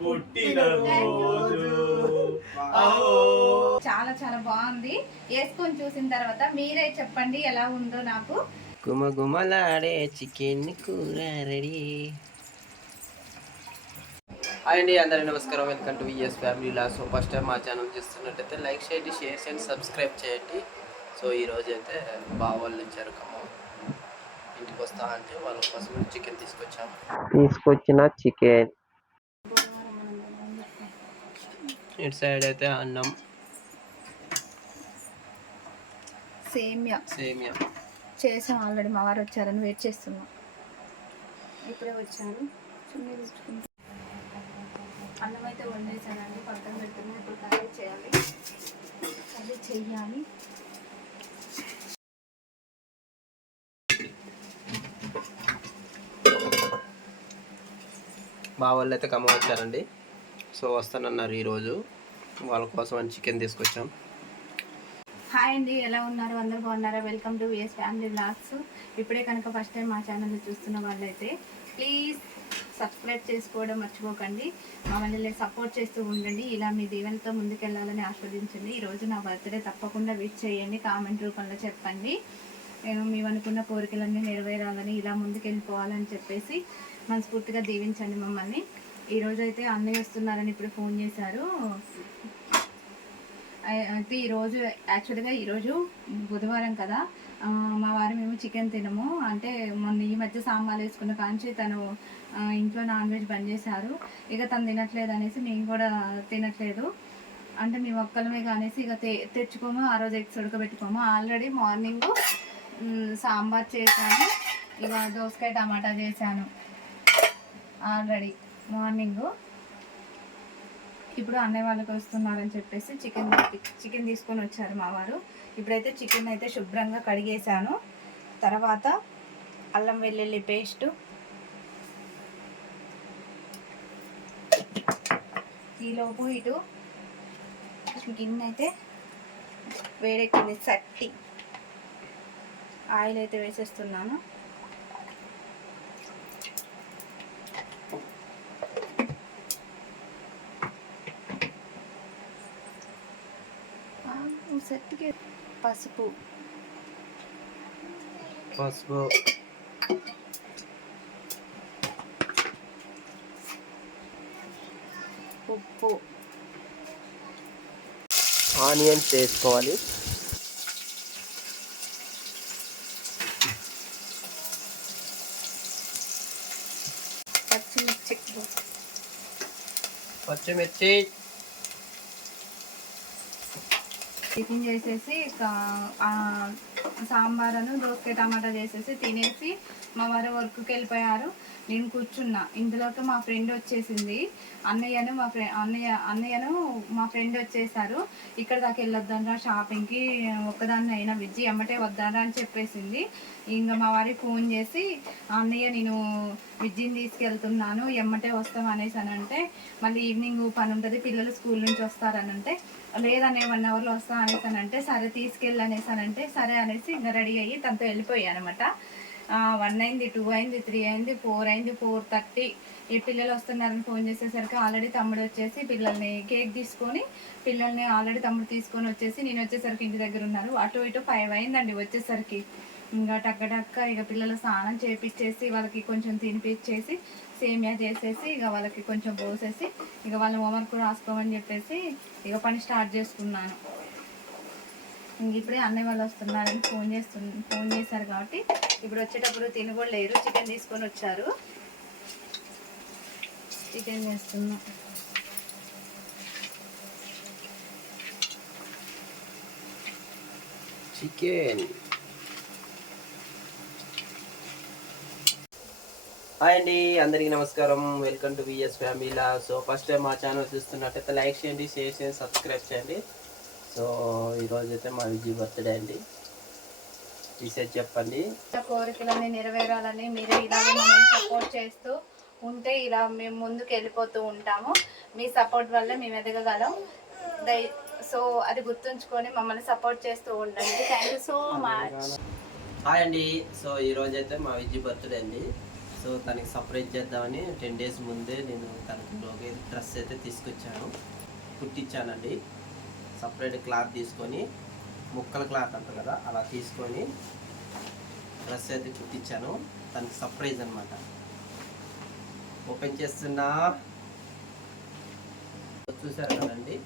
పుట్టిన రోజు. చాలా చాలా బాగుంది. వేసుకొని చూసిన తర్వాత మీరే చెప్పండి ఎలా ఉందో నాకు. గుమ గుమలాడే చికెన్ కూర రెడీ. హాయ్ అండి అందరికీ నమస్కారం. వెల్కమ్ టు విఎస్ ఫ్యామిలీ లా. సో ఫస్ట్ టైం మా ఛానల్ చూస్తున్నట్టయితే లైక్ చేయండి షేర్ చేయండి సబ్స్క్రైబ్ చేయండి. సో ఈరోజు అయితే బావాళ్ళు వచ్చారు ఇంటికి వస్తా అంటే వాళ్ళ కోసం చికెన్ తీసుకొచ్చాము తీసుకొచ్చిన చికెన్. ఇటు సైడ్ అయితే అన్నం. సేమియా. సేమియా. చేసాం ఆల్రెడీ మా వారు వచ్చారని వెయిట్ చేస్తున్నాం. ఇప్పుడే వచ్చారు తెచ్చుకుంటాం. అన్నం అయితే వండేసానండి పక్కన పెడుతున్నాం ఇప్పుడు కర్రీ చేయాలి. కర్రీ చెయ్యాలి. బావాళ్ళు అయితే ఖమ్మం వచ్చారండి. సో వస్తానన్నారు ఈరోజు. వాళ్ళ కోసం అని చికెన్ తీసుకొచ్చాం. హాయ్ అండి ఎలా ఉన్నారు? అందరు బాగున్నారా? Welcome to VS family blogs ఇప్పుడే కనుక ఫస్ట్ టైం మా ఛానల్ చూస్తున్న వాళ్ళైతే ప్లీజ్ సబ్స్క్రైబ్ చేసుకోవడం మర్చిపోకండి. మమ్మల్ని సపోర్ట్ చేస్తూ ఉండండి. ఇలా మీ దీవెనతో ముందుకెళ్ళాలని ఆస్వాదించండి ఈరోజు నా బర్త్డే తప్పకుండా విష్ చేయండి. కామెంట్ రూపంలో చెప్పండి. మేము అనుకున్న కోరికలన్నీ నెరవేరాలని ఇలా ముందుకెళ్ళిపోవాలని చెప్పేసి మనస్ఫూర్తిగా దీవించండి మమ్మల్ని. ఈరోజు అయితే అన్నయ్య వస్తున్నారని ఇప్పుడు ఫోన్ చేశారు. అయితే ఈరోజు యాక్చువల్గా ఈరోజు బుధవారం కదా. మా వారు మేము చికెన్ తినము. అంటే మొన్న ఈ మధ్య సాంబార్ వేసుకున్న కాంచి తను ఇంట్లో నాన్ వెజ్ బంద్ చేశారు. ఇక తను తినట్లేదు అనేసి మేము కూడా తినట్లేదు. అంటే మేము ఒక్కలమే కానేసి ఇక తె తెచ్చుకోము ఆ రోజు ఎగ్స్ ఉడకబెట్టుకోము. ఆల్రెడీ మార్నింగ్ సాంబార్ చేశాను. ఇక దోసకాయ టమాటా చేశాను. Already morning. ఇప్పుడు అన్నయ్య వాళ్ళకి వస్తున్నారని చెప్పేసి చికెన్ చికెన్ తీసుకొని వచ్చారు మా వారు. ఇప్పుడైతే చికెన్ అయితే శుభ్రంగా కడిగేశాను. తర్వాత అల్లం వెల్లుల్లి పేస్ట్. ఈలోపు ఇటు గిన్నె అయితే వేడెక్కింది సట్టి ఆయిల్ అయితే వేసేస్తున్నాను. సెట్కి పసుపు. పసుపు. ఉప్పు. ఆనియన్స్ వేసుకోవాలి. పచ్చిమిర్చి. పచ్చిమిర్చి టిఫిన్ చేసేసి సాంబారును దోసకాయ టమాటా చేసేసి తినేసి మా వారు వర్క్కి వెళ్ళిపోయారు. నేను కూర్చున్నా. ఇందులోకి మా ఫ్రెండ్ వచ్చేసింది. అన్నయ్యను మా ఫ్రెండ్ అన్నయ్య అన్నయ్యను మా ఫ్రెండ్ వచ్చేసారు. ఇక్కడ దాకా వెళ్ళొద్దనరా షాపింగ్కి ఒక్కదాన్ని అయినా విజ్జి ఎమ్మటే వద్దారా అని చెప్పేసింది. ఇంకా మా వారికి ఫోన్ చేసి అన్నయ్య నేను విజ్జిని తీసుకెళ్తున్నాను ఎమ్మటే వస్తాం అనేసి అని అంటే మళ్ళీ ఈవినింగ్ పని ఉంటుంది పిల్లలు స్కూల్ నుంచి వస్తారని అంటే లేదనే వన్ అవర్లో వస్తాం అనేసి అని అంటే సరే తీసుకెళ్ళి అనేసి అని అంటే సరే అనేసి ఇంకా రెడీ అయ్యి తనతో వెళ్ళిపోయాను అనమాట వన్ అయింది టూ అయింది త్రీ అయింది ఫోర్ అయింది ఫోర్ థర్టీ. ఈ పిల్లలు వస్తున్నారని ఫోన్ చేసేసరికి ఆల్రెడీ తమ్ముడు వచ్చేసి పిల్లల్ని కేక్ తీసుకొని పిల్లల్ని ఆల్రెడీ తమ్ముడు తీసుకొని వచ్చేసి నేను వచ్చేసరికి ఇంటి దగ్గర ఉన్నారు. అటు ఇటు ఫైవ్ అయిందండి వచ్చేసరికి. ఇంకా టక్క టక్క ఇక పిల్లలు స్నానం చేపించేసి వాళ్ళకి కొంచెం తినిపించేసి సేమియా చేసేసి ఇక వాళ్ళకి కొంచెం పోసేసి ఇక వాళ్ళ హోంవర్క్ రాసుకోమని చెప్పేసి ఇక పని స్టార్ట్ చేసుకున్నాను. ఇంక ఇప్పుడే అన్నయ్య వాళ్ళు వస్తున్నారని ఫోన్ చేస్తు ఫోన్ చేశారు కాబట్టి ఇప్పుడు వచ్చేటప్పుడు తిని కూడా లేరు చికెన్ తీసుకొని వచ్చారు. చికెన్ చేస్తున్నా. చికెన్. హాయ్ అండి అందరికీ నమస్కారం. Welcome to VS family so first time మా ఛానల్ చూస్తున్నట్టయితే లైక్ చేయండి షేర్ చేయండి సబ్స్క్రైబ్ చేయండి. సో ఈరోజు అయితే మా విజయ్ బర్త్డే అండి. విషయం చెప్పండి. కోరికలన్నీ నెరవేరాలని మీరు ఇలాగే మమ్మల్ని సపోర్ట్ చేస్తూ ఉంటే ఇలా మేము ముందుకు వెళ్ళిపోతూ ఉంటాము. మీ సపోర్ట్ వల్ల మేము ఎదగగలం. దై సో అది గుర్తుంచుకొని మమ్మల్ని సపోర్ట్ చేస్తూ ఉండండి. Thank you so much hi అండి. సో ఈరోజు అయితే మా విజయ్ బర్త్డే అండి. సో తనకి సర్ప్రైజ్ చేద్దామని టెన్ డేస్ ముందే నేను తనకి డ్రెస్ అయితే తీసుకొచ్చాను. కుట్టించానండి. సపరేట్ క్లాత్ తీసుకొని ముక్కల క్లాత్ అంటారు కదా అలా తీసుకొని డ్రెస్ అయితే కుట్టించాను. తనకి సర్ప్రైజ్ అనమాట ఓపెన్ చేస్తున్నా. చూసారు కదండి?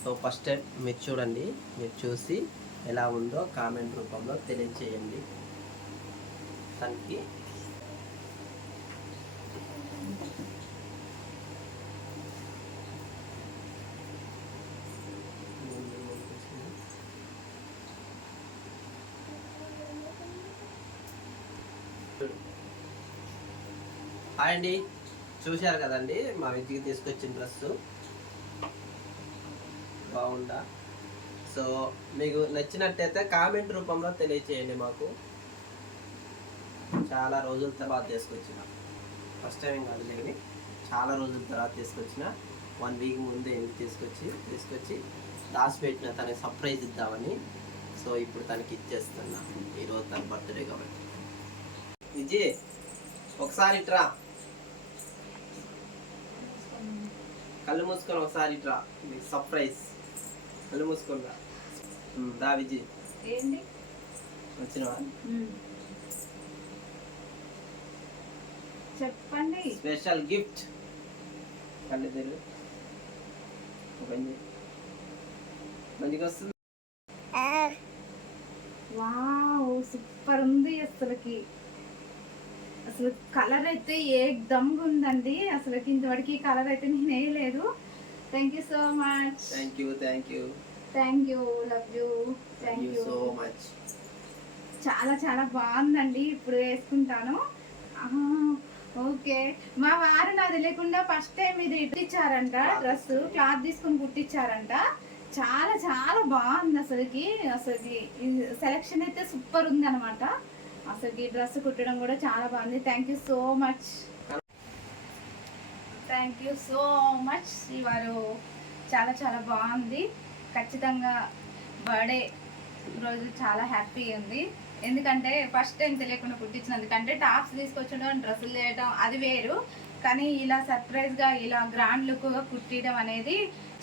సో ఫస్ట్ టైం మీరు చూడండి. మీరు చూసి ఎలా ఉందో కామెంట్ రూపంలో తెలియచేయండి. తనకి హాయ్ అండి. చూశారు కదండి మా ఇంటికి తీసుకొచ్చిన డ్రెస్ బాగుందా? సో మీకు నచ్చినట్టయితే కామెంట్ రూపంలో తెలియచేయండి మాకు. చాలా రోజుల తర్వాత తీసుకొచ్చిన. ఫస్ట్ టైం కాదు లేని చాలా రోజుల తర్వాత తీసుకొచ్చిన. వన్ వీక్ ముందే తీసుకొచ్చి తీసుకొచ్చి దాచిపెట్టిన తనకి సర్ప్రైజ్ ఇద్దామని. సో ఇప్పుడు తనకి ఇచ్చేస్తున్నా. ఈరోజు తన బర్త్డే కాబట్టి. విజయ్ ఒకసారి ఇట్రా. కళ్ళు మూసుకొని ఒకసారి ఇట్రా నీకు సర్ప్రైజ్ కళ్ళు మూసుకొని రా. ఉమ్, దా విజయ్. ఏంటి వచ్చినవా? చెప్పండి. స్పెషల్ గిఫ్ట్ కళ్ళు తెరు. మంచి మంచిగా వస్తుంది. వావ్ సూపర్ ఉంది అసలుకి. అసలు కలర్ అయితే ఏకదమ్గా ఉందండి. అసలుకి ఇంతవరకు కలర్ అయితే నేను వేయలేదు. Thank you so much thank you thank you thank you love you thank you so much చాలా చాలా బాగుందండి. ఇప్పుడు వేసుకుంటాను. ఓకే. మా వారు నాకు తెలియకుండా ఫస్ట్ టైం ఇది కుట్టించారంట డ్రెస్ క్లాత్ తీసుకొని కుట్టించారంట చాలా చాలా బాగుంది అసలుకి. అసలుకి సెలెక్షన్ అయితే సూపర్ ఉంది అనమాట అసలు ఈ డ్రెస్ కుట్టడం కూడా చాలా బాగుంది. Thank you so much thank you so much వారు చాలా చాలా బాగుంది. ఖచ్చితంగా బర్త్డే రోజు చాలా హ్యాపీ ఉంది. ఎందుకంటే ఫస్ట్ టైం తెలియకుండా కుట్టించినందుకు అంటే టాప్స్ తీసుకొచ్చడం డ్రెస్సులు చేయడం అది వేరు. కానీ ఇలా సర్ప్రైజ్గా ఇలా గ్రాండ్ లుక్గా కుట్టడం అనేది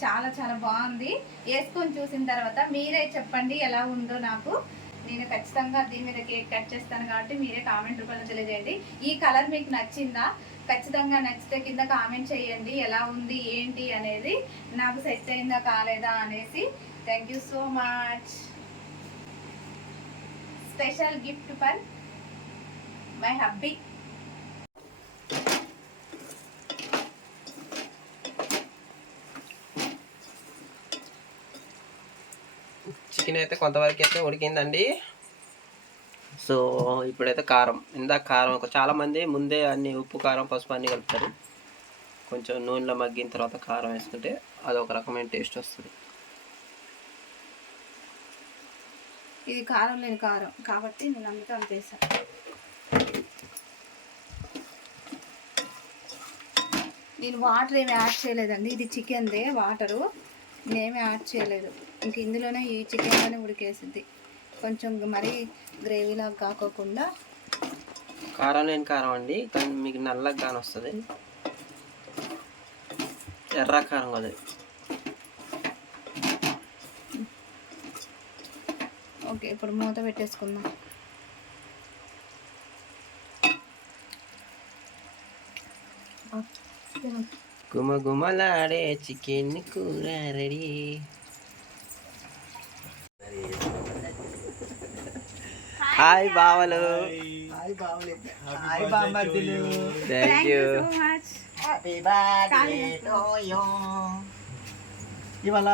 చాలా చాలా బాగుంది. వేసుకొని చూసిన తర్వాత మీరే చెప్పండి ఎలా ఉందో నాకు. నేను ఖచ్చితంగా దీని మీద కేక్ కట్ చేస్తాను కాబట్టి మీరే కామెంట్ రూపంలో తెలియజేయండి. ఈ కలర్ మీకు నచ్చిందా? ఖచ్చితంగా నచ్చితే కింద కామెంట్ చేయండి. ఎలా ఉంది? ఏంటి? అనేది నాకు సెట్ అయిందా? కాలేదా? అనేసి. Thank you so much special gift for my hubby. Chicken అయితే కొంతవరకు అయితే ఉడికిందండి. సో ఇప్పుడైతే కారం. ఇందాక కారం ఒక చాలా మంది ముందే అన్ని ఉప్పు కారం పసుపు అన్నీ కలుపుతారు. కొంచెం నూనెలో మగ్గిన తర్వాత కారం వేసుకుంటే అది ఒక రకమైన టేస్ట్ వస్తుంది. ఇది కారం లేని కారం. కాబట్టి నేను అందుకే అంత వేసాను నేను వాటర్ ఏమి యాడ్ చేయలేదండి. ఇది చికెన్దే వాటరు. నేనేమి యాడ్ చేయలేదు. ఇంక ఇందులోనే ఈ చికెన్లోనే ఉడికేసింది కొంచెం మరీ గ్రేవీలాగా కాకోకుండా కారం లేని కారం అండి? కానీ మీకు నల్లగా కాని వస్తుంది. ఎర్ర కారం కదా. ఓకే ఇప్పుడు మూత పెట్టేసుకుందాం. గుమ గుమలాడే చికెన్ కూర రెడీ. హాయ్ బావలు hi బామ్మర్దులు thank you so much happy birthday to you ఇవాళ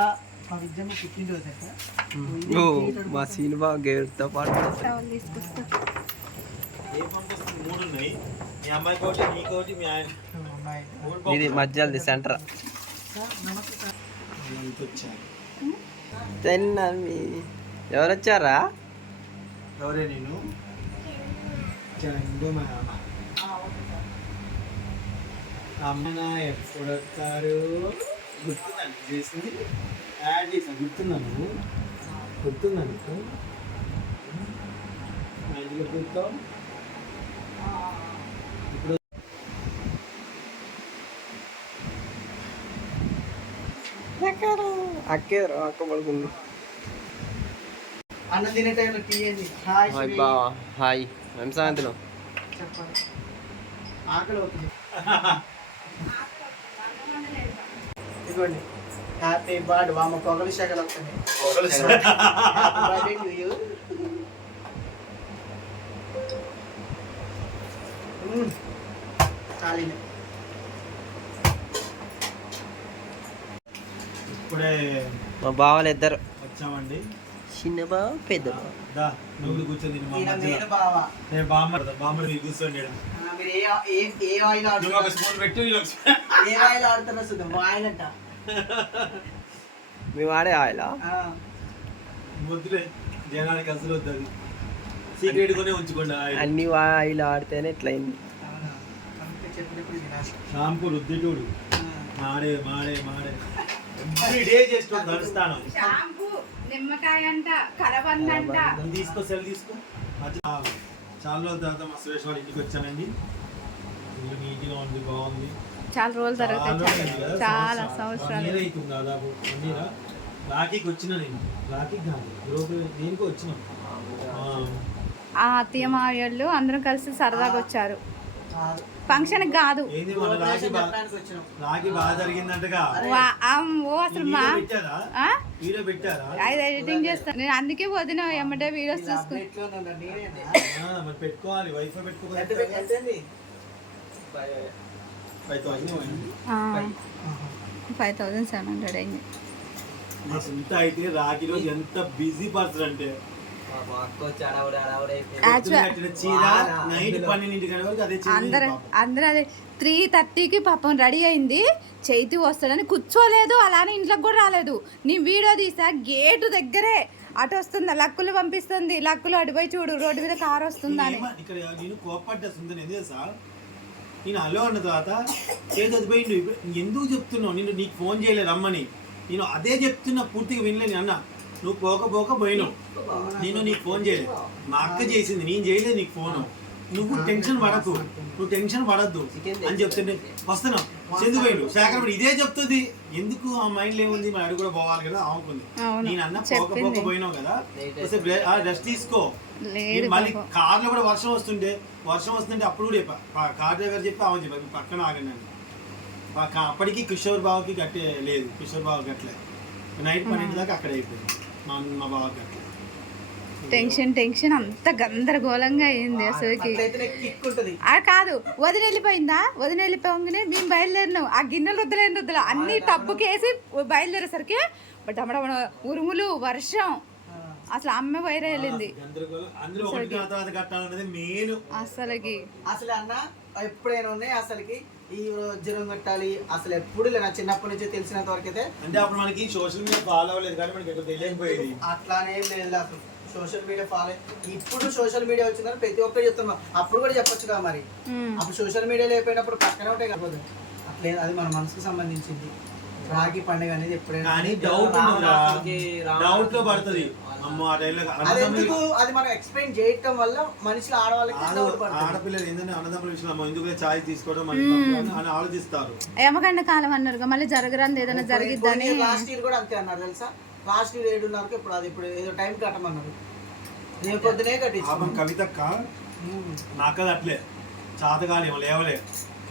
మా విద్యమ్మ పుట్టినరోజు అక్క మా సినిమా గేర్తో పాటు. టవల్ తీసుకొస్తా. ఏ పంపిస్తుంది? మూడు ఉన్నాయి. మీ అమ్మాయి కోటి నీ కోటి మీ ఆయన. ఉన్నాయి మూడు ఇది మధ్యది సెంటర్. తిన్నమి ఎవరు వచ్చారా ఎవరే నేను? అమ్మనా ఎప్పుడు వస్తారు గుర్తుందా? చేసింది? యాడ్ చేసాను గుర్తుందా నువ్వు? గుర్తుందా నీకు? ఎందుకు గుర్తావు? ఇప్పుడు అక్క అన్న తినే టైంలో టీ ఏంది? Hi hi Sri. బావా. హాయ్ మేము సాయంత్రం. చెప్పాలి ఆకలి అవుతుంది. ఇదిగోండి. హ్యాపీ వామ పొగలు. చాలినే. ఇప్పుడే మా బావలు ఇద్దరు వచ్చామండి. చిన్న బావ. పెద్ద మా వాడే ఆయిలా? ఆ, వద్దులే జనానికి అసలు వద్దు సీక్రెట్ ఉంచుకోండి. అన్ని ఆయిల్ ఆడితేనే వినాలి. షాంపూ రుద్దిటోడు మాడే మాడే మాడే. ఎవ్రీ డే చేస్తూ నడుస్తాను షాంపూ. నిమ్మకాయ అంట కలబంద అంట తీసుకో సెల్ తీసుకో. చాలా రోజుల తర్వాత మా సురేష్ వాళ్ళ ఇంటికి వచ్చానండి. ఇల్లు నీట్గా ఉంది బాగుంది. చాలా రోజుల తర్వాత చాలా. సంవత్సరాలు అవుతుంది దాదాపు ఇయరా? రాఖీకి వచ్చిన నేను. రాఖీకి కాదు ఈరోజు దేనికి వచ్చినాం. ఆ, అత్తయ్య మావయ్యలు అందరం కలిసి సరదాగా వచ్చారు. ఫంక్షన్ కాదు. రాఖీ బాగా జరిగిందంటగా. అసలు మా వీడియో పెట్టారా? అది ఎడిటింగ్ చేస్తాను నేను అందుకే వదిన ఎమ్మటే వీడియోస్ చూసుకుని పెట్టుకోవాలి. వైఫై పెట్టుకోవాలి? ఫైవ్ థౌసండ్ సెవెన్ హండ్రెడ్ అయింది. మా సొంత అయితే రాఖీ రోజు ఎంత బిజీ పర్సన్ అంటే అందరు. అందరూ అదే త్రీ థర్టీకి పాపం రెడీ అయింది. చైతి వస్తాడని కూర్చోలేదు అలానే ఇంట్లోకి కూడా రాలేదు. నీ వీడియో తీసా గేటు దగ్గరే. అటు వస్తుంది లక్కులు పంపిస్తుంది లక్కులు అటుపోయి చూడు రోడ్డు మీద కారు వస్తుందని నేనేమ- ఇక్కడ నేను కోపడ్డ సుందర ఎందుకు తెలుసా? నేను అలో అన్న తర్వాత చేతి వదిపోయిండు ఎందుకు చెప్తున్నావు? నేను నీకు ఫోన్ చేయలేదు రమ్మని. నేను అదే చెప్తున్నా పూర్తిగా వినలేను అన్న. నువ్వు పోక పోక పోయినావు. నేను నీకు ఫోన్ చేయలేదు మా అక్క చేసింది నేను చేయలేదు నీకు ఫోన్. నువ్వు టెన్షన్ పడకు. నువ్వు టెన్షన్ పడద్దు. అని చెప్తుంటే వస్తున్నావు. చందు పోయిండు. శేఖర్ ఇదే చెప్తుంది. ఎందుకు ఆ మైండ్ ఏముంది మరి అడుగు కూడా పోవాలి కదా ఆవుకుంది. అవును, నేను అన్న పోక. పోక పోయినావు కదా. రెస్ట్ తీసుకో. మళ్ళీ పాపం. కార్లో కూడా వర్షం వస్తుంటే వర్షం వస్తుంటే అప్పుడు కూడా చెప్పా. కార్ డ్రైవర్ చెప్పి ఆమె చెప్పా "మీరు పక్కన ఆగండి అని. పా- కా- అప్పటికి కిషోర్ బావకి గట్టే లేదు. కిషోర్ బావ గట్లే నైట్ పన్నెండు దాకా అక్కడ అయిపోయింది. మా మా టెన్షన్ టెన్షన్ అంత గందరగోళంగా అయింది అసలుకి. ఆ కాదు వదిన వెళ్ళిపోయిందా? వదిన వెళ్ళిపోగానే మేము బయలుదేరినాం ఆ గిన్నెలు రుద్దలేని రుద్దలు? అన్ని టబ్బుకేసి బయలుదేరేసరికి డమడమడ ఉరుములు వర్షం. అసలు అమ్మ వైరే వెళ్ళింది. అసలుకి. అసలు అన్న ఎప్పుడైనా ఉన్నాయి అసలుకి. ఈ వజ్రం కట్టాలి అసలు ఎప్పుడు లేదు. నా చిన్నప్పటి నుంచి తెలిసినంత వరకు అయితే అంటే అప్పుడు మనకి సోషల్ మీడియా ఫాలో అవ్వలేదు కానీ మనకి ఎక్కువ తెలియకపోయేది. అట్లానే లేదు అసలు. సోషల్ మీడియా ఫాలో ఇప్పుడు సోషల్ మీడియా వచ్చిందని ప్రతి ఒక్కరు చెప్తున్నాం అప్పుడు కూడా చెప్పొచ్చు కదా మరి. అప్పుడు సోషల్ మీడియా లేకపోయినప్పుడు పక్కనే ఉంటాయి కాకపోతే అట్లే అది మన మనసుకు సంబంధించింది. రాగి పండుగ అనేది ఎప్పుడైనా డౌట్ డౌట్లో పడుతుంది. అది ఎందుకు? అది మనం ఎక్స్ప్లెయిన్ చేయటం వల్ల మనుషులు ఆడవాళ్ళకి డౌట్ పడుతుంది. ఆడపిల్లలు ఏంటంటే అన్నదమ్ముల విషయంలో అమ్మో ఎందుకు తీసుకోవడం అని- ఆలోచిస్తారు. యమగండ కాలం అన్నారు మళ్ళీ జరగరాంది ఏదైనా జరిగిద్దని లాస్ట్ ఇయర్ కూడా అంతే అన్నారు తెలుసా? లాస్ట్ ఇయర్ ఏడున్నరకు ఇప్పుడు అది ఇప్పుడు ఏదో టైం కట్టమన్నారు. నేను పొద్దునే కట్టించాను కవితక్క నాకు అది అట్లే. చాతగాలి ఏమో లేవలే.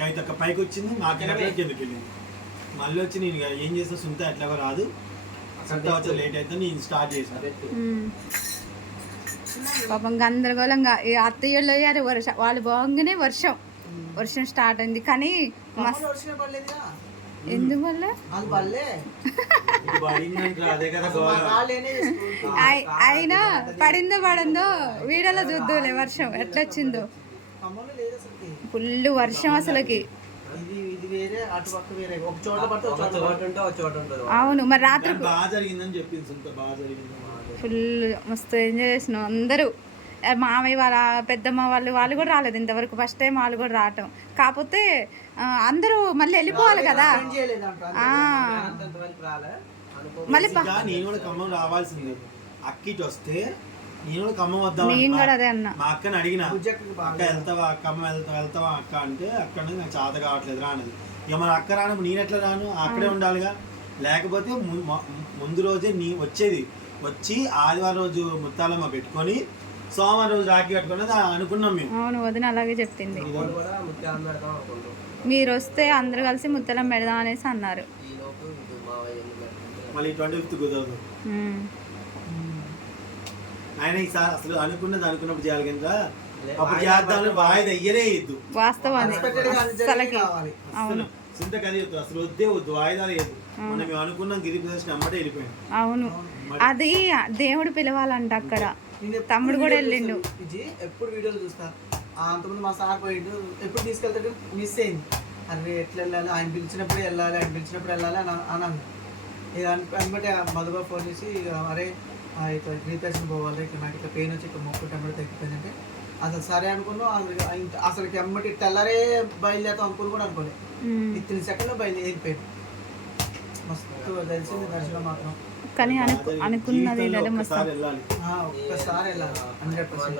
కవితక్క పైకి వచ్చింది నాకు కిందకి వెళ్ళింది మళ్ళీ వచ్చి నేను ఏం చేస్తా సుంత ఎట్లాగో రాదు. సుంత వచ్చి లేట్ అయితే నేను స్టార్ట్ చేశాను ఉమ్. పాపం గందరగోళంగా ఈ అత్తయ్యలు అయ్యారు వర్షం వాళ్ళు బాగానే వర్షం. వర్షం స్టార్ట్ అయింది కానీ ఎందువల్ల అయినా పడిందో పడిందో వీడియోలో చూద్దాంలే వర్షం ఎట్లా వచ్చిందో ఖమ్మంలో లేదు అసలుకి. ఫుల్ వర్షం అసలుకి. వేరే అటు పక్క వేరే. ఒక చోట పడితే ఒక చోట పడదు. అవును మరి రాత్రి కానీ బాగా జరిగిందని చెప్పింది సుంత బాగా జరిగింది ఫుల్ మస్తు ఎంజాయ్ చేసినాం అందరూ. మామయ్య వాళ్ళ పెద్దమ్మ వాళ్ళు వాళ్ళు కూడా రాలేదు ఇంతవరకు. ఫస్ట్ టైం వాళ్ళు కూడా రావటం. కాకపోతే అందరూ మళ్ళీ వెళ్ళిపోవాలి కదా. మళ్ళీ నేను కూడా ఖమ్మం రావాల్సిందే. అక్కిటి వస్తే నేను ఖమ్మం వద్దాం నేను. కూడా అదే అన్నా. మా అక్కని అడిగిన అక్క వెళ్తావా? అక్క అమ్మ వెళ్తావా? వెళ్తావా అక్క అంటే అక్కడ నుంచి నాకు చేత కావట్లేదు రానది ఇక మన అక్క రాను నేను ఎట్లా రాను? అక్కడే ఉండాలిగా? లేకపోతే ముందు రోజే నీ వచ్చేది. వచ్చి ఆదివారం రోజు ముత్తాలమ్మ పెట్టుకొని సోమవారం రోజు రాఖీ కట్టుకున్నది అనుకున్నాం మేము. అవును వదిన అలాగే చెప్పింది. అనుకుంటాం మీరు వస్తే అందరు కలిసి ముత్తలం పెడదాం అనేసి అన్నారు. మళ్ళీ ట్వంటీ ఫిఫ్త్ కుదరదు. ఆయన ఈసారి అసలు అనుకున్నది అనుకున్నప్పుడు చేయాలి కింద అప్పుడు చేద్దామని వాయిదా అయ్యనే ఇద్దు వాస్తవం అది Unexpected గా అన్ని అస్సలకి జరిగి కావాలి. అవును. చింత కలియొద్దు అసలు వద్దే వద్దు వాయిదాలు వేయద్దు మనం మేము అనుకున్నాం గిరి ప్రదర్శన అమ్మటే వెళ్ళిపోయాం. అవును. అది దేవుడు పిలవాలంట అక్కడ. తమ్ముడు కూడా వీడియోలు వెళ్ళిండు. ఎప్పుడు వీడియోలు చూస్తా? అంతకుముందు మా సార్ పోయిండు ఎప్పుడు తీసుకెళ్తాడు? మిస్ అయింది. అరే ఎట్లా వెళ్ళాలి? ఆయన పిలిచినప్పుడు వెళ్ళాలి ఆయన పిలిచినప్పుడు వెళ్ళాలి అని అని అన్న ఇక అనబట్టి మధుగా ఫోన్ చేసి ఇక అరే ఇట్లా రీపేషన్ పోవాలి ఇట్లా నాకు ఇట్లా పెయిన్ వచ్చి ఇట్లా మొక్కు టెంపర్ తగ్గిపోయిందంటే అసలు సరే అనుకున్నాం అసలు ఎమ్మటి తెల్లరే బయలుదేరుతాం అనుకుని కూడా అనుకోలేదు ఇన్ సెకండ్లో బయలుదేరిపోయాడు మస్తు తెలిసింది దర్శనం మాత్రం. కానీ అనుకు అనుకున్నది మస్తు ఒక్కసారి వెళ్ళాలి. హండ్రెడ్ పర్సెంట్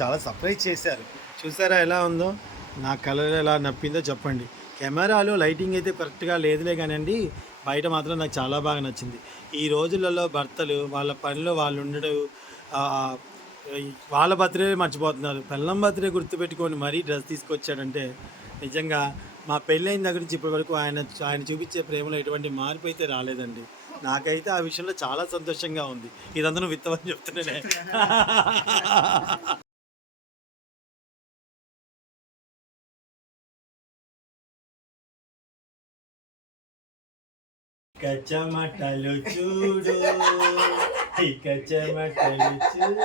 చాలా సర్ప్రైజ్ చేశారు. చూసారా ఎలా ఉందో? నా కలర్ ఎలా నప్పిందో చెప్పండి. కెమెరాలో లైటింగ్ అయితే కరెక్ట్గా లేదులే కానండి బయట మాత్రం నాకు చాలా బాగా నచ్చింది. ఈ రోజులలో భర్తలు వాళ్ళ పనిలో వాళ్ళు ఉండడం వాళ్ళ బర్త్డే మర్చిపోతున్నారు. పెళ్ళం బర్త్డే గుర్తుపెట్టుకొని మరీ డ్రెస్ తీసుకొచ్చాడంటే నిజంగా మా పెళ్ళైన దగ్గర నుంచి ఇప్పటి వరకు ఆయన ఆయన చూపించే ప్రేమలో ఎటువంటి మార్పు అయితే రాలేదండి. నాకైతే ఆ విషయంలో చాలా సంతోషంగా ఉంది. ఇదంతా నువ్వు విత్తమని చెప్తున్నానే. కచ్చమటలు చూడు. ఈ కచ్చమటలు చూడు.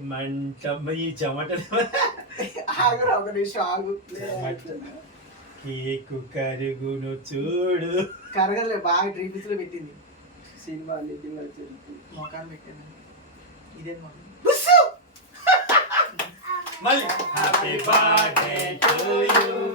మంట ఈ చెమటలు? ఆగురా ఒక నిమిషం ఆగు. కేకు కరుగును చూడు. కరగలే బాగా డ్రీమ్స్లో పెట్టింది. సినిమా అన్నింటి మొఖాన్ని పెట్టింది ఇదే మొఖం. మళ్ళీ. హ్యాపీ బర్త్డే టు యు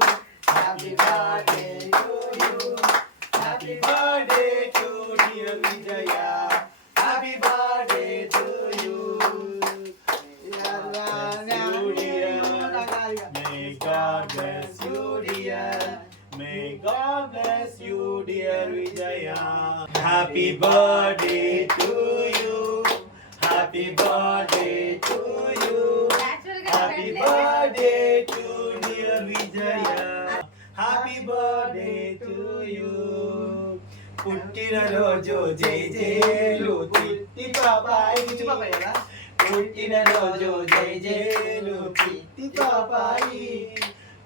పుట్టిన రోజు జై జేలు చిట్టి పాపాయి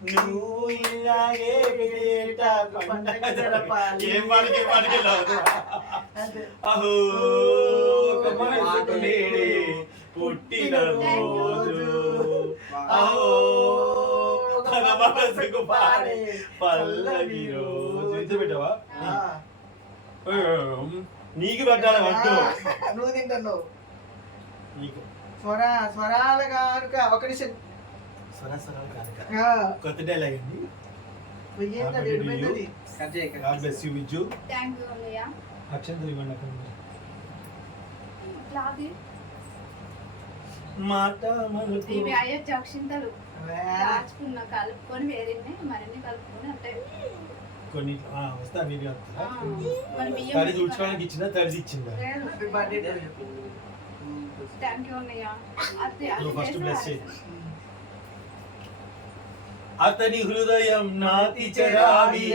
నువ్వు ఇలాగే పండగ జరపాలి. ఏం వెళ్ళావు? అంతే. అహో పుట్టిన రోజు అహో మన మనసుకు పాడే పల్లవి రోజు ఇది పెట్టవా. నీకు పెట్టాలి వద్దు నువ్వు తింటున్నావు స్వర స్వరాల కానుక ఒక నిమిషం సర సరళ కానుక ఆ, కొత్త డైలాగ్ అండి అక్షంతలు ఇవ్వండి అక్కడ మాట మలుపు. ఇవి అయ్యొచ్చు అక్షింతలు. దాచుకున్న కలుపుకొని మరిన్ని కలుపుకొని అంటే కొన్ని ఆ, వస్తా మీరు తడి ఇచ్చిందా? Happy birthday to you. Thank you అన్నయ్య అదే అది. అతని హృదయం నాతి చరావి.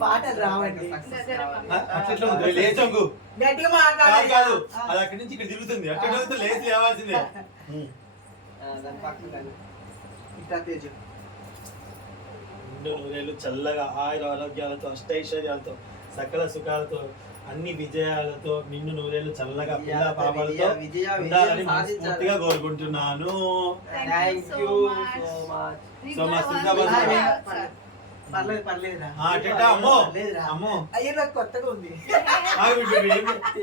పాటలు రావండి? లేచంగు. గట్టిగా కాదు మాట్లాడాలి కాదు అది అక్కడి నుంచి ఇక్కడ తిరుగుతుంది. అక్కడ వస్తే లేచి లేవాల్సిందే. చల్లగా ఆయుర ఆరోగ్యాలతో అష్టైశ్వర్యాలతో సకల సుఖాలతో అన్ని విజయాలతో నిన్ను నూరేళ్ళు చల్లగా పిల్ల పాపాలతో ఉండాలని. మనస్ఫూర్తిగా కోరుకుంటున్నాను. సో మచ్ నీకు సో మా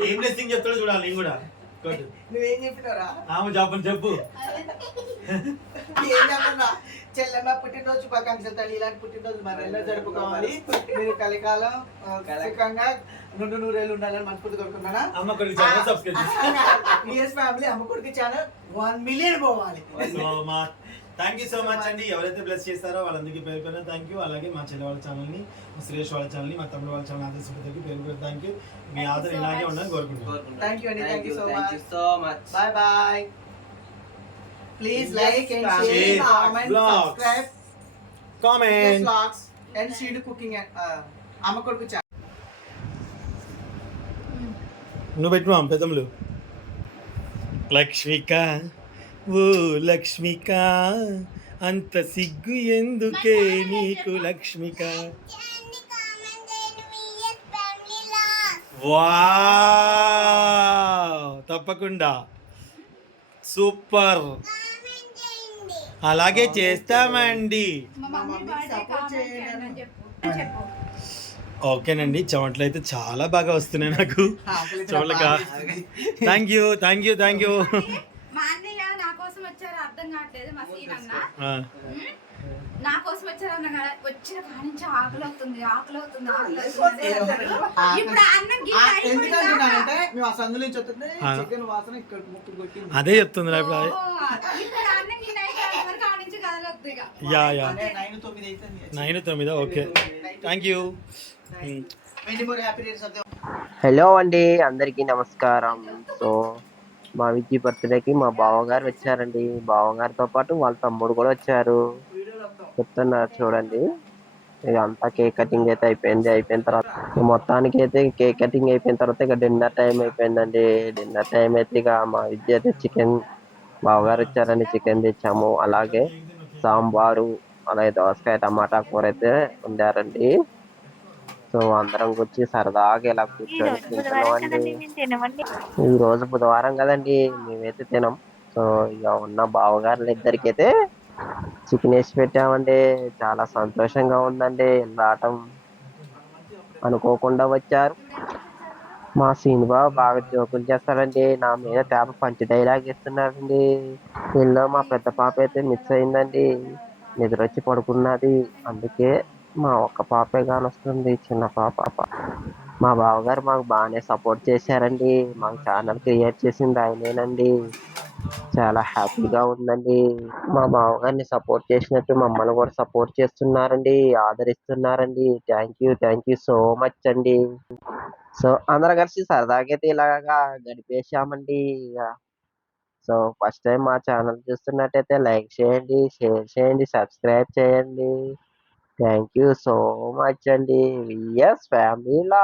ఏం- బ్లెస్సింగ్ చెప్తాడో చూడాలి నేను కూడా. కొట్టు. నువ్వేం చెప్పినారా ఆమె చెప్పని చెప్పు. చెల్లెమ్మ పుట్టినరోజు శుభాకాంక్షలు తల్లి. ఇలాంటి పుట్టినరోజు మరి ఎన్నో జరుపుకోవాలి. మీరు కలికాలం సుఖంగా నుండు నూరేళ్ళు ఉండాలని మనస్ఫూర్తి కోరుకున్నానా అమ్మ కొడుకు ఛానల్ సబ్స్క్రైబ్ చేసి. పిఎస్ ఫ్యామిలీ అమ్మ కొడుకు ఛానల్ వన్ మిలియన్ పోవాలి. థ్యాంక్ యూ సో మచ్ అండి. ఎవరైతే బ్లెస్ చేస్తారో వాళ్ళందరికీ పేరు పేరు థ్యాంక్ యూ అలాగే మా చెల్లె వాళ్ళ ఛానల్ని మా సురేష్ వాళ్ళ ఛానల్ని మా తమ్ముడు వాళ్ళ ఛానల్ ఆదర్శపతికి పేరు పేరు థ్యాంక్ యూ మీ ఆదరణ ఇలాగే ఉండాలని కోరుకుంటున్నాను Thank you అండి, thank you. So much bye bye please like and family. Share Share, comment vlogs. Subscribe comment vlogs and seed cooking అమ్మ కొడుకు ఛానల్ నువ్వు పెట్టు మా పెద్దములు లక్ష్మిక ఓ లక్ష్మిక అంత సిగ్గు ఎందుకే నీకు లక్ష్మిక? వా తప్పకుండా. సూపర్ అలాగే చేస్తామండి మా మమ్మీ బర్త్డే support కామెంట్ చేయండి. చేయండి అని చెప్పు. చెప్పు. ఓకేనండి చెమటలు అయితే చాలా బాగా వస్తున్నాయి నాకు. చెమటలుగా thank you thank you thank you. మా అన్నయ్య నా కోసం వచ్చారు అర్థం కావట్లేదు మా సీన్ అన్న ఉమ్, నా కోసం వచ్చారు అన్న కదా, వచ్చిన కాడి నుంచి ఆకలి అవుతుంది ఆకలి అవుతుంది ఆకలి అవుతుంది. అన్నారు. ఇప్పుడు ఆ అన్నం గిన్నె అయిపోయిందా? ఎందుకంటున్నానంటే మేము ఆ సందు నుంచి వస్తుంటే ఆ. చికెన్ వాసన ఇక్కడ ముక్కు కొట్టింది అదే చెప్తుంది ఇప్పుడు. అన్నం గిన్నె నుంచి కదలొద్దు యా యా. నైన్ తొమ్మిది అయితే నైన్ తొమ్మిదా? ఓకే. థ్యాంక్ యూ హలో అండి అందరికీ నమస్కారం. సో మా విజయ్ బర్త్డేకి మా బావగారు వచ్చారండి. బావగారితో పాటు వాళ్ళ తమ్ముడు కూడా వచ్చారు. చెప్తున్నారు చూడండి. ఇక అంతా కేక్ కటింగ్ అయితే అయిపోయింది. అయిపోయిన తర్వాత మొత్తానికి అయితే కేక్ కటింగ్ అయిపోయిన తర్వాత ఇక డిన్నర్ టైం అయిపోయిందండి. డిన్నర్ టైం అయితే ఇక మా విద్య అయితే చికెన్ బావగారు వచ్చారని చికెన్ తెచ్చాము. అలాగే సాంబారు అలాగే దోసకాయ టమాటా కూర అయితే వండారండి. సో అందరం కూర్చి సరదాగా ఇలా కూర్చొని తింటున్నామండి. ఈ రోజు బుధవారం కదండి మేమైతే తినం. సో ఇక ఉన్న బావగారులు ఇద్దరికి అయితే చికెన్ వేసి పెట్టామండి చాలా సంతోషంగా ఉందండి. రావటం అనుకోకుండా వచ్చారు. మా శ్రీనిబాబు బాగా జోకులు చేస్తాడండి నా మీద తేప పంచి డైలాగ్ ఇస్తున్నాడండి వీళ్ళు మా పెద్ద పాప అయితే మిస్ అయిందండి. నిద్ర వచ్చి పడుకున్నది. అందుకే మా ఒక్క పాపే కానొస్తుంది. చిన్న పాప మా బావగారు మాకు బాగానే సపోర్ట్ చేశారండి. మాకు ఛానల్ క్రియేట్ చేసింది ఆయనేనండి. చాలా హ్యాపీగా ఉందండి. మా బావగారిని సపోర్ట్ చేసినట్టు మమ్మల్ని కూడా సపోర్ట్ చేస్తున్నారండి. ఆదరిస్తున్నారండి. Thank you thank you so much అండి. సో అందరం కలిసి సరదాగా అయితే ఇలాగా గడిపేసామండి ఇక. సో ఫస్ట్ టైం మా ఛానల్ చూస్తున్నట్టయితే లైక్ చేయండి షేర్ చేయండి సబ్స్క్రైబ్ చేయండి. థ్యాంక్ యూ సో మచ్ అండి. విఎస్ ఫ్యామిలీ లా